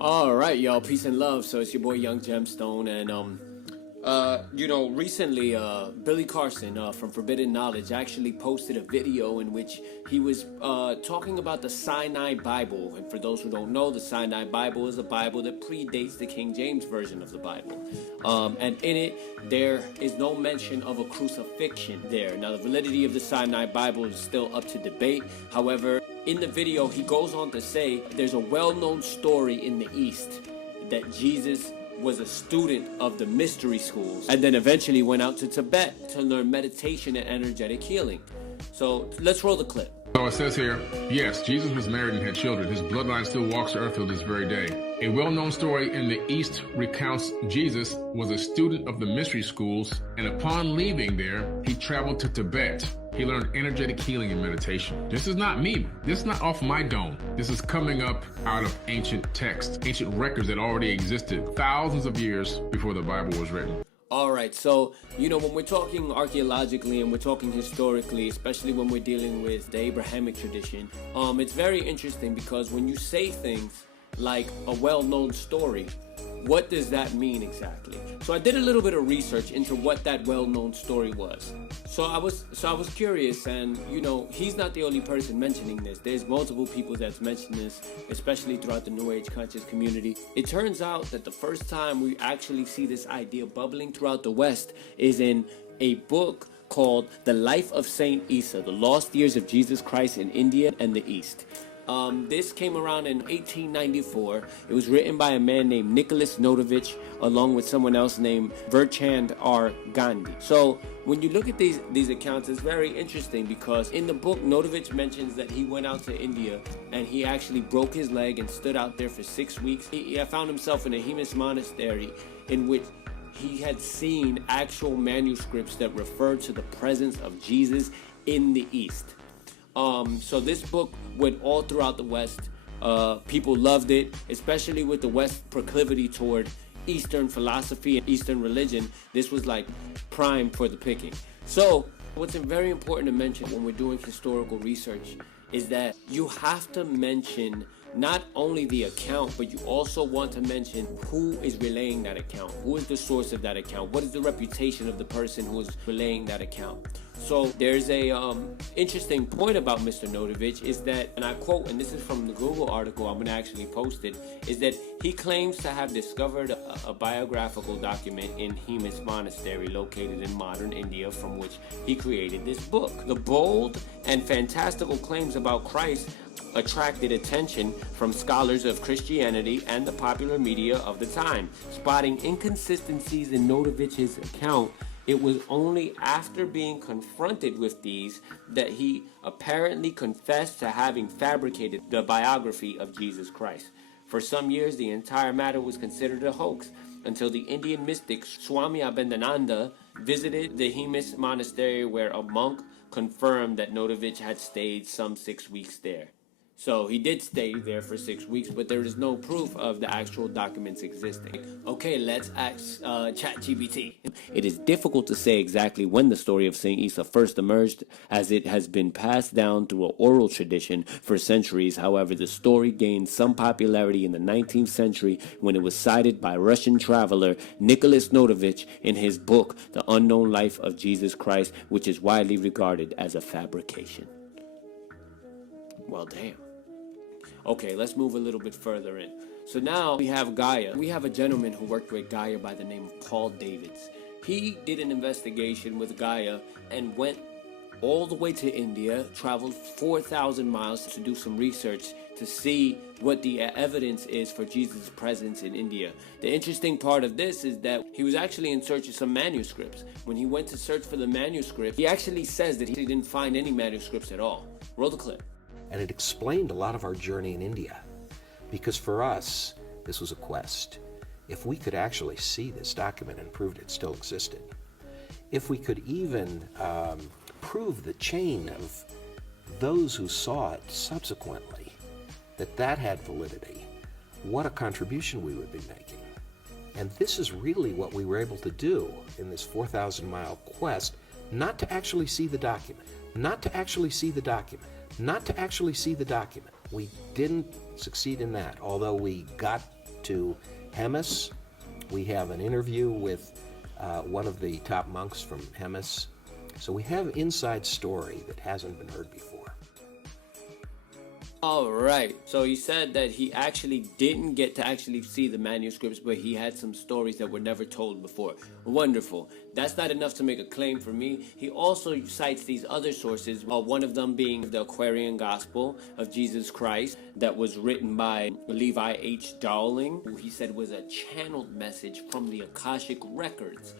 All right, y'all. Peace and love. So it's your boy Young Gemstone, and recently, Billy Carson from Forbidden Knowledge actually posted a video in which he was talking about the Sinai Bible. And for those who don't know, the Sinai Bible is a Bible that predates the King James version of the Bible. And in it, there is no mention of a crucifixion there. Now, the validity of the Sinai Bible is still up to debate. However, in the video, he goes on to say there's a well-known story in the East that Jesus was a student of the mystery schools and then eventually went out to Tibet to learn meditation and energetic healing. So let's roll the clip. So it says here, yes, Jesus was married and had children. His bloodline still walks the earth till this very day. A well-known story in the East recounts Jesus was a student of the mystery schools, and upon leaving there, he traveled to Tibet. He learned energetic healing and meditation. This is not me. This is not off my dome. This is coming up out of ancient texts, ancient records that already existed thousands of years before the Bible was written. All right, so, when we're talking archaeologically and we're talking historically, especially when we're dealing with the Abrahamic tradition, it's very interesting because when you say things like a well-known story, what does that mean exactly? So I did a little bit of research into what that well-known story was. So I was curious, and he's not the only person mentioning this. There's multiple people that's mentioned this, especially throughout the New Age conscious community. It turns out that the first time we actually see this idea bubbling throughout the West is in a book called The Life of Saint Isa, The Lost Years of Jesus Christ in India and the East. This came around in 1894. It was written by a man named Nicholas Notovich, along with someone else named Verchand R. Gandhi. So when you look at these accounts, it's very interesting because in the book, Notovich mentions that he went out to India and he actually broke his leg and stood out there for 6 weeks. He found himself in a Hemis monastery in which he had seen actual manuscripts that referred to the presence of Jesus in the East. So this book went all throughout the West. People loved it, especially with the West proclivity toward Eastern philosophy and Eastern religion. This was like prime for the picking. So what's very important to mention when we're doing historical research is that you have to mention not only the account, but you also want to mention who is relaying that account. Who is the source of that account? What is the reputation of the person who is relaying that account? So there's a interesting point about Mr. Notovich is that, and I quote, and this is from the Google article, I'm going to actually post it, is that he claims to have discovered a biographical document in Hemis Monastery located in modern India from which he created this book. The bold and fantastical claims about Christ attracted attention from scholars of Christianity and the popular media of the time. Spotting inconsistencies in Notovich's account, it was only after being confronted with these that he apparently confessed to having fabricated the biography of Jesus Christ. For some years, the entire matter was considered a hoax until the Indian mystic Swami Abhendananda visited the Hemis monastery, where a monk confirmed that Notovich had stayed some 6 weeks there. So he did stay there for 6 weeks, but there is no proof of the actual documents existing. Okay, let's ask ChatGPT. It is difficult to say exactly when the story of Saint Isa first emerged, as it has been passed down through an oral tradition for centuries. However, the story gained some popularity in the 19th century when it was cited by Russian traveler Nicholas Notovich in his book, The Unknown Life of Jesus Christ, which is widely regarded as a fabrication. Well, damn. Okay, let's move a little bit further in. So now we have Gaia. We have a gentleman who worked with Gaia by the name of Paul Davids. He did an investigation with Gaia and went all the way to India, traveled 4,000 miles to do some research to see what the evidence is for Jesus' presence in India. The interesting part of this is that he was actually in search of some manuscripts. When he went to search for the manuscript, he actually says that he didn't find any manuscripts at all. Roll the clip. And it explained a lot of our journey in India, because for us, this was a quest. If we could actually see this document and proved it still existed, if we could even prove the chain of those who saw it subsequently, that had validity, what a contribution we would be making. And this is really what we were able to do in this 4,000-mile quest, not to actually see the document, not to actually see the document, not to actually see the document. We didn't succeed in that, although we got to Hemis. We have an interview with one of the top monks from Hemis. So we have inside story that hasn't been heard before. All right. So he said that he actually didn't get to actually see the manuscripts, but he had some stories that were never told before. Wonderful. That's not enough to make a claim for me. He also cites these other sources, one of them being the Aquarian Gospel of Jesus Christ that was written by Levi H. Dowling, who he said was a channeled message from the Akashic Records.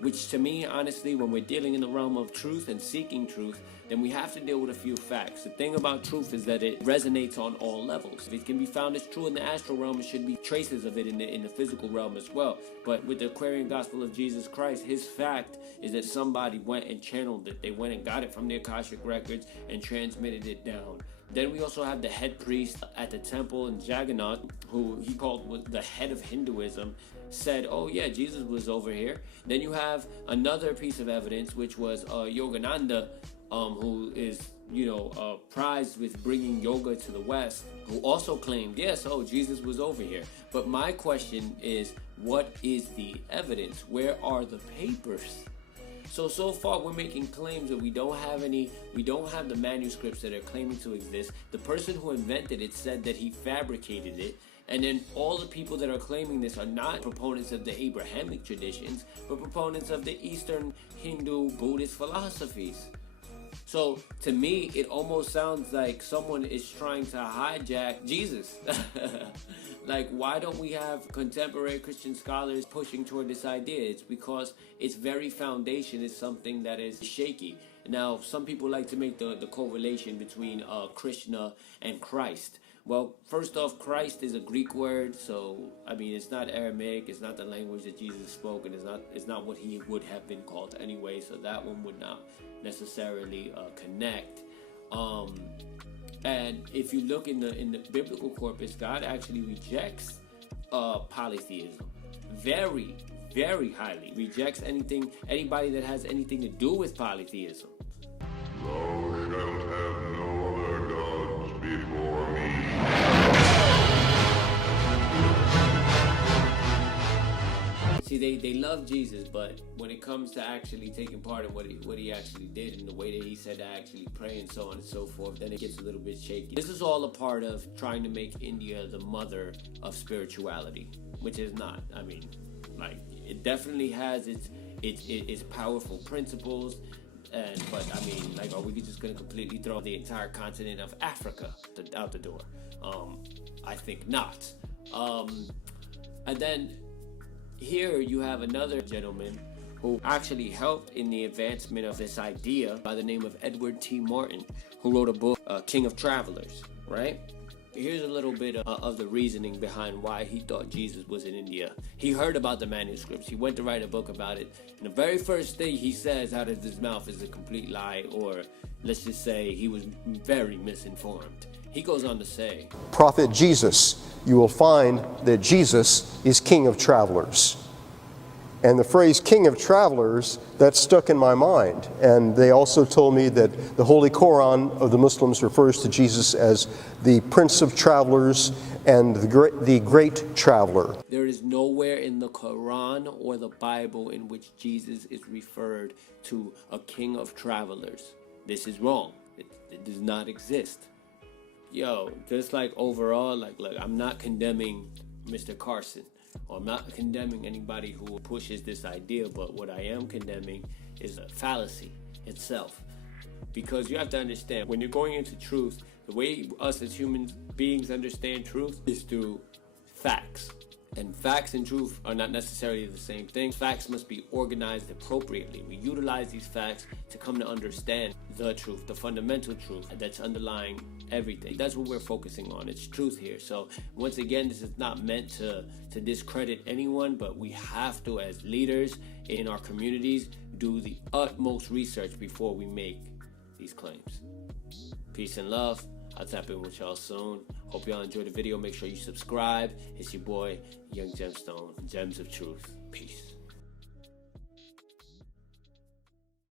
Which to me, honestly, when we're dealing in the realm of truth and seeking truth, then we have to deal with a few facts. The thing about truth is that it resonates on all levels. If it can be found as true in the astral realm, it should be traces of it in the physical realm as well. But with the Aquarian Gospel of Jesus Christ, his fact is that somebody went and channeled it. They went and got it from the Akashic Records and transmitted it down. Then we also have the head priest at the temple in Jagannath, who he called the head of Hinduism, said, oh yeah, Jesus was over here. Then you have another piece of evidence, which was Yogananda, who is, prized with bringing yoga to the West, who also claimed, yes, Jesus was over here. But my question is, what is the evidence? Where are the papers? So far we're making claims that we don't have the manuscripts that are claiming to exist. The person who invented it said that he fabricated it. And then all the people that are claiming this are not proponents of the Abrahamic traditions, but proponents of the Eastern Hindu Buddhist philosophies. So to me, it almost sounds like someone is trying to hijack Jesus. Like, why don't we have contemporary Christian scholars pushing toward this idea? It's because its very foundation is something that is shaky. Now, some people like to make the correlation between Krishna and Christ. Well, first off, Christ is a Greek word, so I mean it's not Aramaic, it's not the language that Jesus spoke, and it's not what he would have been called anyway, so that one would not necessarily connect. And if you look in the biblical corpus, God actually rejects polytheism very, very highly. Rejects anybody that has anything to do with polytheism. Thou shalt have no other gods before me. See, they love Jesus, but when it comes to actually taking part in what he actually did and the way that he said to actually pray and so on and so forth, then it gets a little bit shaky. This is all a part of trying to make India the mother of spirituality, which is not. I mean, like, it definitely has its powerful principles. But I mean, like, are we just gonna completely throw the entire continent of Africa out the door? I think not. And then here you have another gentleman who actually helped in the advancement of this idea by the name of Edward T. Martin, who wrote a book, King of Travelers, right? Here's a little bit of the reasoning behind why he thought Jesus was in India. He heard about the manuscripts. He went to write a book about it. And the very first thing he says out of his mouth is a complete lie, or let's just say he was very misinformed. He goes on to say, Prophet Jesus, you will find that Jesus is King of Travelers. And the phrase King of Travelers, that stuck in my mind. And they also told me that the Holy Quran of the Muslims refers to Jesus as the Prince of Travelers and the Great Traveler. There is nowhere in the Quran or the Bible in which Jesus is referred to a King of Travelers. This is wrong. It does not exist. Yo, just like overall, like, look, I'm not condemning Mr. Carson. Or I'm not condemning anybody who pushes this idea, but what I am condemning is a fallacy itself. Because you have to understand, when you're going into truth, the way us as human beings understand truth is through facts. And facts and truth are not necessarily the same thing. Facts must be organized appropriately. We utilize these facts to come to understand the truth, the fundamental truth that's underlying everything. That's what we're focusing on. It's truth here. So once again, this is not meant to discredit anyone, but we have to, as leaders in our communities, do the utmost research before we make these claims. Peace and love. I'll tap in with y'all soon. Hope y'all enjoyed the video. Make sure you subscribe. It's your boy, Young Gemstone, Gems of Truth. Peace.